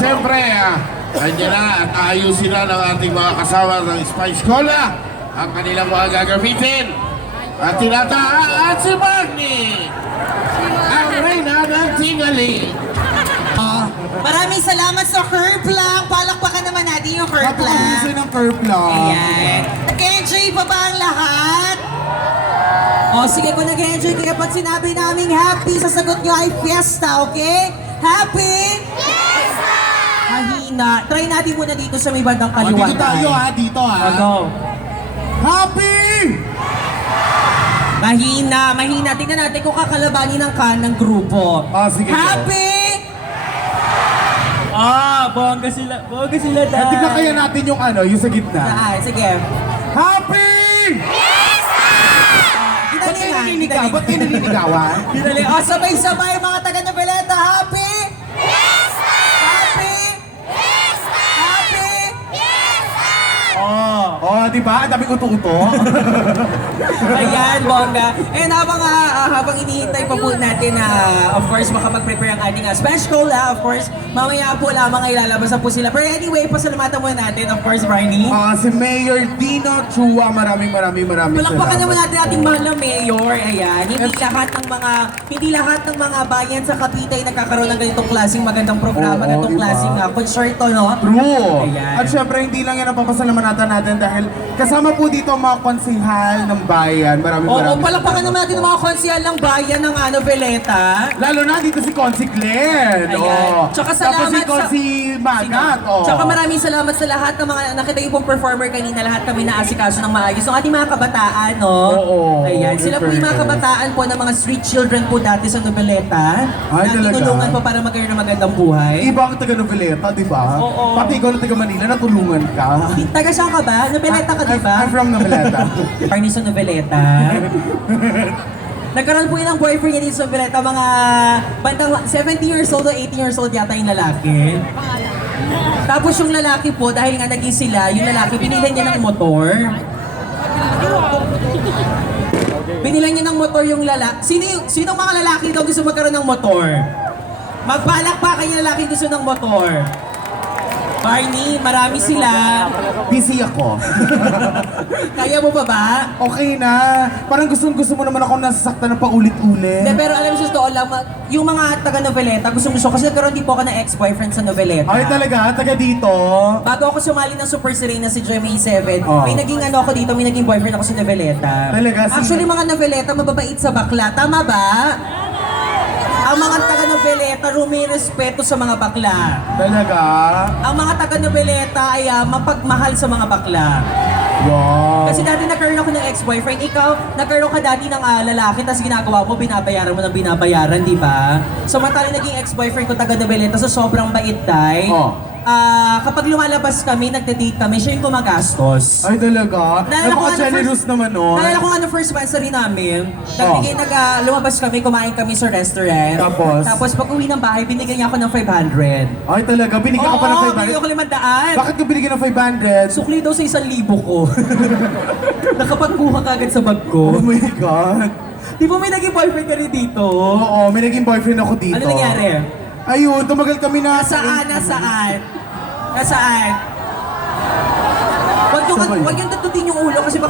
siyempre, andyan na at ayusin na ng ating mga kasama ng Spice Cola ang kanilang mga gagamitin. At tinataan si Barney, ang reyna ng tingali. Maraming salamat sa Curve lang. Palakpakan naman natin yung Curve lang. Napakabisa ng curve lang. Ayan. Nag-enjoy pa ba ang lahat? O sige, kung nag-enjoy kayo pag sinabi naming happy, sasagot nyo ay fiesta, okay? Happy? Fiesta! Mahina. Try natin muna dito sa may bandang kaliwa. Dito tayo dito Go. Happy! Mahina. Tingnan natin kung kakalabanin ng kanang grupo. Sige. Happy? Bongga sila dahil. Tignan kaya natin yung yung sa gitna. Sige. Happy! Ba't kayo naninigaw? Ba't kayo naninigawan? Dinali. Sabay-sabay mga taga-Noveleta. Happy? Fiesta! Happy? Fiesta! Happy? Fiesta! Diba? Ang daming uto-uto. Ayan, bongga. And habang inihintay pa po natin na, of course, makapag-prepare ang ating Smash Cola, of course, mamaya po lamang ay lalabas na po sila. Pero anyway, pasalamatan muna natin, of course, Barney. Si Mayor Dino Chua, maraming Palakpakan naman salamat. natin ating mahal na mayor. Ayan, hindi lahat ng mga bayan sa Cavite ay nagkakaroon ng ganitong klaseng magandang programa, ganitong diba? klaseng konserto, no? True. Ayan. At syempre, hindi lang yan ang papasalamatan natin dahil kasama po dito ang mga konsihal ng bayan. Maraming Palakpakan naman natin ang mga konsihal ng bayan ng Noveleta. Lalo na dito si Consi Glenn. Ayan. Tsaka Tapos salamat si Consi Magat. Tsaka maraming salamat sa lahat ng mga nakita yung pong performer kanina. Lahat kami naasikaso ng maayos. Yung ating mga kabataan, no? Oo. Ayan. Sila po yung mga kabataan po ng mga street children po dati sa Noveleta. Ay, na talaga? tinulungan po para magkaroon ng magandang buhay. Iba ang taga Noveleta, di ba? Oo. Pati ikaw na taga Manila, natulungan ka. Taga saan ka ba? Noveleta ka, di ba? I'm from Noveleta. Barney sa Noveleta. Nagkaroon po yun ng boyfriend niya dito sa Noveleta. Mga bandang 70 years old o 18 years old yata yung lalaki. Tapos yung lalaki po, dahil nga naging sila, yung lalaki, binilan niya ng motor. Binilan niya ng motor yung lalaki. Sino mga lalaki daw gusto magkaroon ng motor? Magpalakpakan yung lalaki gusto ng motor. Barney, marami sila. Busy ako. Kaya mo pa ba? Okay na. Parang gusto mo naman ako nasasaktan ng paulit-ulit. Hindi, pero alam mo sa totoo lang, yung mga taga-Noveleta, gusto kasi nagkaroon din po ako ng ex-boyfriend sa Noveleta. Ay talaga? Taga dito? Bago ako sumali ng Super Serena si Joy May 7, Oh. may naging ako dito, may naging boyfriend ako sa Noveleta. Talaga? Actually, mga Noveleta, mababait sa bakla. Tama ba? Ang mga taga-Noveleta, respeto sa mga bakla. Talaga? Ang mga taga-Noveleta ay mapagmahal sa mga bakla. Wow. Kasi dati nagkaroon ako ng ex-boyfriend. Ikaw, nagkaroon ka dati ng lalaki, tapos ginagawa mo, binabayaran mo ng binabayaran, di ba? Samantalang naging ex-boyfriend ko taga-Noveleta, so sobrang bait, day. Oh. Kapag lumalabas kami, nagde-date kami, siya yung gumagastos. Ay talaga? Naalala ko Napaka-generous naman nun. Naalala ko nga ng first monthsary namin, lumabas kami, kumain kami sa restaurant. Tapos pag uwi ng bahay, binigyan niya ako ng 500. Ay talaga? Binigyan ka pa ng Oo, 500? binigyan ako 500. Bakit ka binigyan ng 500? Sukli daw sa 1,000 ko. Nakapagkuha ka agad sa bag ko. Oh my God. Di ba may naging boyfriend ka rin dito? Oo, may naging boyfriend ako dito. Ano nangyari? Ayun, tumagal kami na... Nasaan? Wag yung tututin yung ulo kasi baka